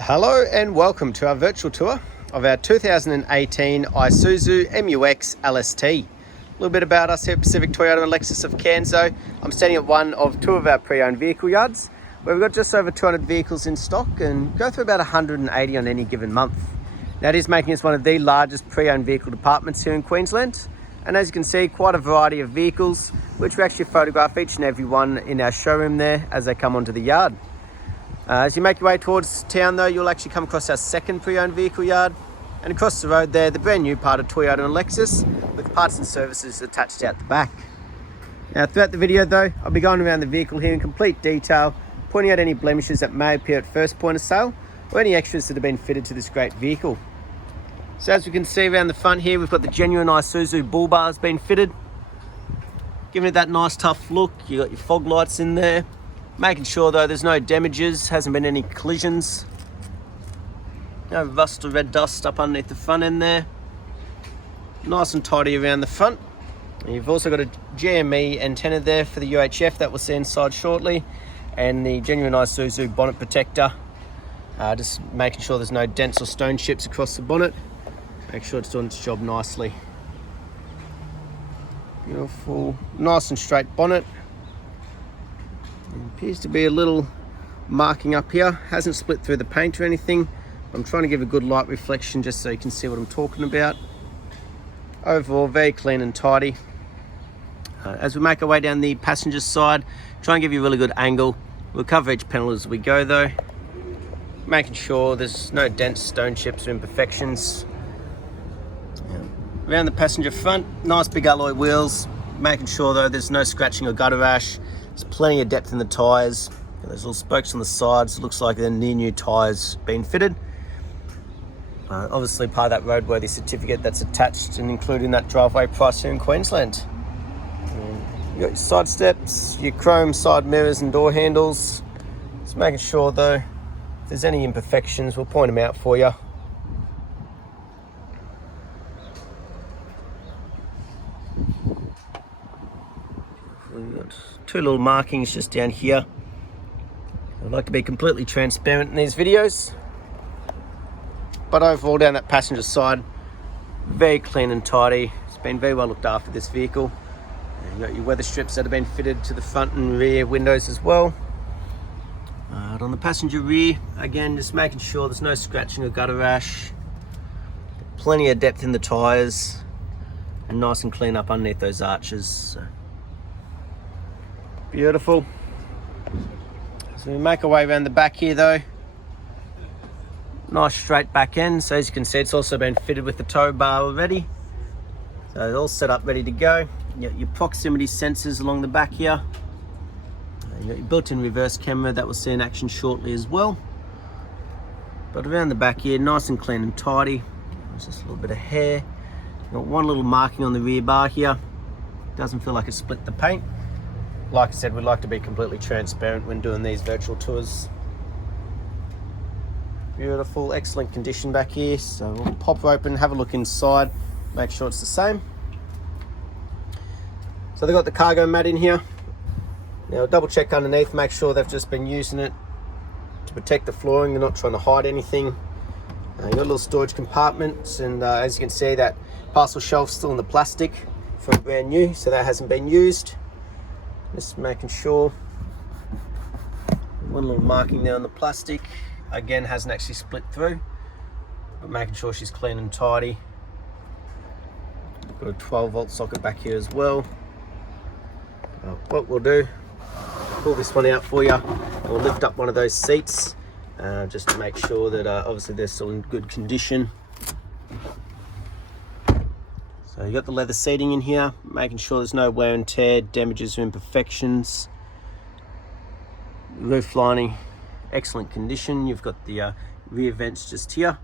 Hello and welcome to our virtual tour of our 2018 Isuzu MUX LST. A little bit about us here at Pacific Toyota and Lexus of Canso. I'm standing at one of two of our pre-owned vehicle yards where we've got just over 200 vehicles in stock and go through about 180 on any given month. That is making us one of the largest pre-owned vehicle departments here in Queensland. And as you can see, quite a variety of vehicles, which we actually photograph each and every one in our showroom there as they come onto the yard. As you make your way towards town though, you'll actually come across our second pre-owned vehicle yard, and across the road there, the brand new part of Toyota and Lexus with parts and services attached out the back. Now throughout the video though, I'll be going around the vehicle here in complete detail, pointing out any blemishes that may appear at first point of sale or any extras that have been fitted to this great vehicle. So as we can see around the front here, we've got the genuine Isuzu bull bars being fitted, giving it that nice tough look. You got your fog lights in there. Making sure though there's no damages, hasn't been any collisions. No rust or red dust up underneath the front end there. Nice and tidy around the front. And you've also got a GME antenna there for the UHF that we'll see inside shortly. And the genuine Isuzu bonnet protector. Just making sure there's no dents or stone chips across the bonnet. Make sure it's doing its job nicely. Beautiful, nice and straight bonnet. There appears to be a little marking up here. Hasn't split through the paint or anything. I'm trying to give a good light reflection just so you can see what I'm talking about. Overall, very clean and tidy. As we make our way down the passenger side, try and give you a really good angle. We'll cover each panel as we go though, making sure there's no dents, stone chips or imperfections. Around the passenger front, nice big alloy wheels, making sure though there's no scratching or gutter rash. There's plenty of depth in the tyres. There's little spokes on the sides. It looks like they're near new tyres being fitted. Obviously part of that roadworthy certificate that's attached and included in that driveway price here in Queensland. You've got your side steps, your chrome side mirrors and door handles. Just making sure though, if there's any imperfections, we'll point them out for you. We've got two little markings just down here. I'd like to be completely transparent in these videos, but overall down that passenger side, very clean and tidy. It's been very well looked after, this vehicle. And you've got your weather strips that have been fitted to the front and rear windows as well. On the passenger rear, again, just making sure there's no scratching or gutter rash. Plenty of depth in the tyres and nice and clean up underneath those arches. So. Beautiful. So we make our way around the back here though. Nice straight back end. So as you can see, it's also been fitted with the tow bar already. So it's all set up, ready to go. You got your proximity sensors along the back here. You got your built-in reverse camera that we'll see in action shortly as well. But around the back here, nice and clean and tidy. There's just a little bit of hair. You got one little marking on the rear bar here. Doesn't feel like it split the paint. Like I said, we'd like to be completely transparent when doing these virtual tours. Beautiful, excellent condition back here. So we'll pop open, have a look inside, make sure it's the same. So they've got the cargo mat in here. Now double check underneath, make sure they've just been using it to protect the flooring. They're not trying to hide anything. You've got little storage compartments, and as you can see, that parcel shelf's still in the plastic from brand new, so that hasn't been used. Just making sure. One little marking there on the plastic. Again, hasn't actually split through, but making sure she's clean and tidy. Got a 12-volt socket back here as well. What we'll do, pull this one out for you, and we'll lift up one of those seats just to make sure that obviously they're still in good condition. So you've got the leather seating in here, making sure there's no wear and tear, damages or imperfections. Roof lining, excellent condition. You've got the rear vents just here.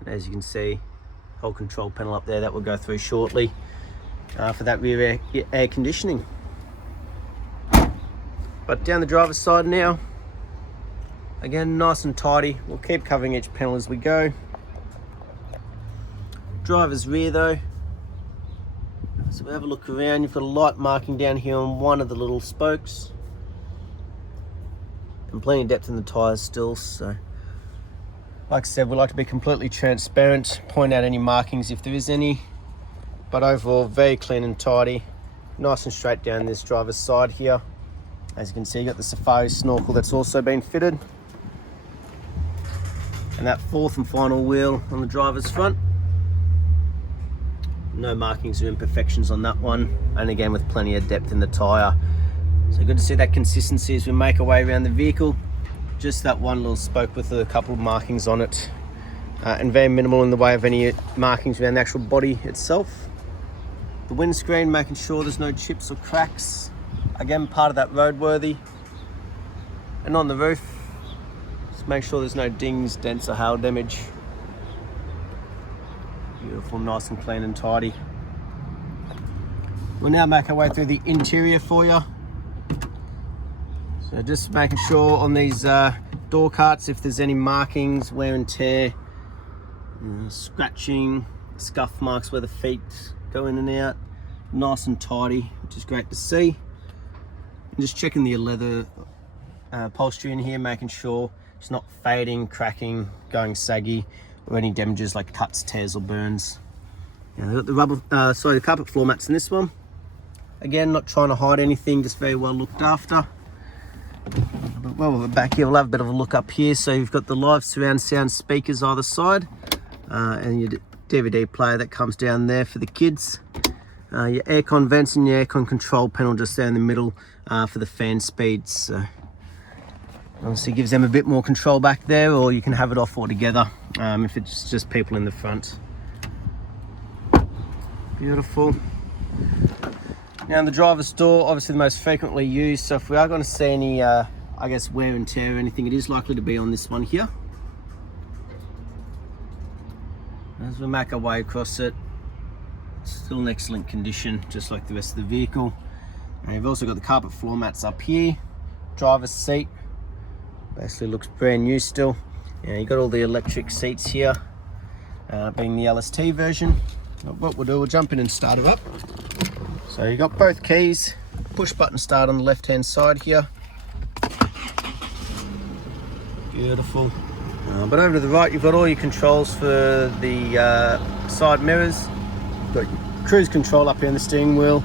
And as you can see, whole control panel up there that we'll go through shortly for that rear air conditioning. But down the driver's side now, again, nice and tidy. We'll keep covering each panel as we go. Driver's rear though, so we'll have a look around. You've got a light marking down here on one of the little spokes. and plenty of depth in the tyres still, so Like I said, we like to be completely transparent, point out any markings if there is any, but overall very clean and tidy, nice and straight down this driver's side here. As you can see, you got the safari snorkel that's also been fitted, and that fourth and final wheel on the driver's front. No markings or imperfections on that one, and again with plenty of depth in the tyre. So good to see that consistency as we make our way around the vehicle. Just that one little spoke with a couple of markings on it, and very minimal in the way of any markings around the actual body itself. The windscreen, making sure there's no chips or cracks. Again, part of that roadworthy. And on the roof, just make sure there's no dings, dents or hail damage. Beautiful, nice and clean and tidy. We'll now make our way through the interior for you. So just making sure on these door carts, if there's any markings, wear and tear, scratching, scuff marks where the feet go in and out, nice and tidy, which is great to see. And just checking the leather upholstery in here, making sure it's not fading, cracking, going saggy, or any damages like cuts, tears, or burns. They've got the carpet floor mats in this one. Again, not trying to hide anything, just very well looked after. Well, we're back here, we'll have a bit of a look up here. So you've got the live surround sound speakers either side, and your DVD player that comes down there for the kids. Your aircon vents and your aircon control panel just there in the middle for the fan speeds. So obviously gives them a bit more control back there, or you can have it off altogether if it's just people in the front. Beautiful. Now in the driver's door, obviously the most frequently used, so if we are going to see any I guess wear and tear or anything, it is likely to be on this one here. As we make our way across it, still in excellent condition, just like the rest of the vehicle. And you've also got the carpet floor mats up here. Driver's seat basically looks brand new still. You've got all the electric seats here, being the LST version. What we'll do, we'll jump in and start her up. So you've got both keys, push button start on the left hand side here. Beautiful. But over to the right, you've got all your controls for the side mirrors. You've got your cruise control up here on the steering wheel,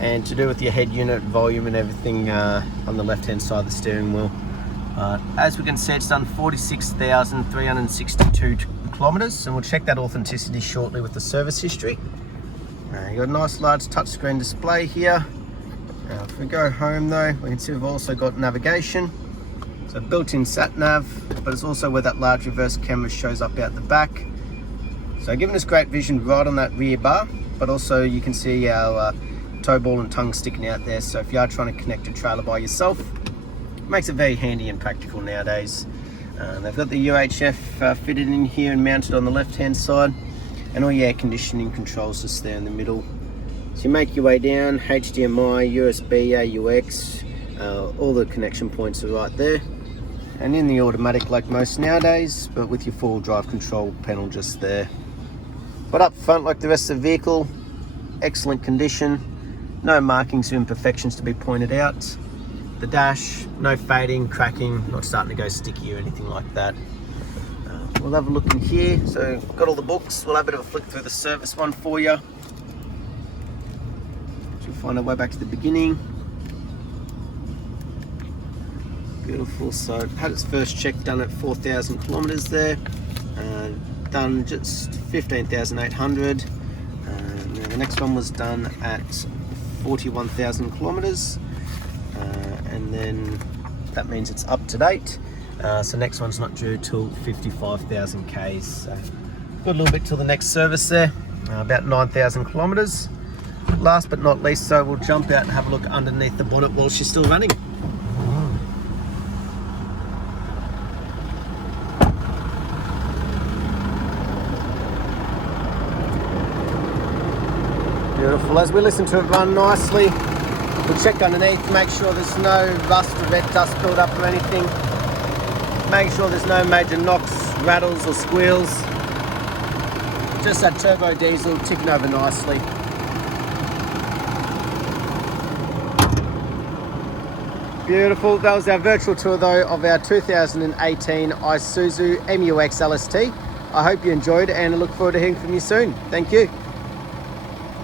and to do with your head unit, volume and everything on the left hand side of the steering wheel. As we can see, it's done 46,362 kilometers, and we'll check that authenticity shortly with the service history. You've got a nice large touchscreen display here. If we go home though, we can see we've also got navigation. So built-in sat-nav, but it's also where that large reverse camera shows up out the back. So giving us great vision right on that rear bar, but also you can see our tow ball and tongue sticking out there. So if you are trying to connect a trailer by yourself, it makes it very handy and practical nowadays. They've got the UHF fitted in here and mounted on the left-hand side, and all your air conditioning controls just there in the middle. So you make your way down, HDMI, USB, AUX, all the connection points are right there. And in the automatic like most nowadays, but with your full drive control panel just there. But up front, like the rest of the vehicle, excellent condition, no markings or imperfections to be pointed out. The dash, no fading, cracking, not starting to go sticky or anything like that. We'll have a look in here. So got all the books, we'll have a bit of a flick through the service one for you. We'll find our way back to the beginning. Beautiful. So had its first check done at 4,000 kilometers there, done just 15,800. Now the next one was done at 41,000 kilometers, and then that means it's up to date. So next one's not due till 55,000 Ks. So got a little bit till the next service there, about 9,000 kilometers. Last but not least, so we'll jump out and have a look underneath the bonnet while she's still running. Beautiful. As we listen to it run nicely, we'll check underneath, make sure there's no rust or red dust build up or anything. Make sure there's no major knocks, rattles or squeals. Just that turbo diesel ticking over nicely. Beautiful. That was our virtual tour though of our 2018 Isuzu MUX LST. I hope you enjoyed and I look forward to hearing from you soon. Thank you.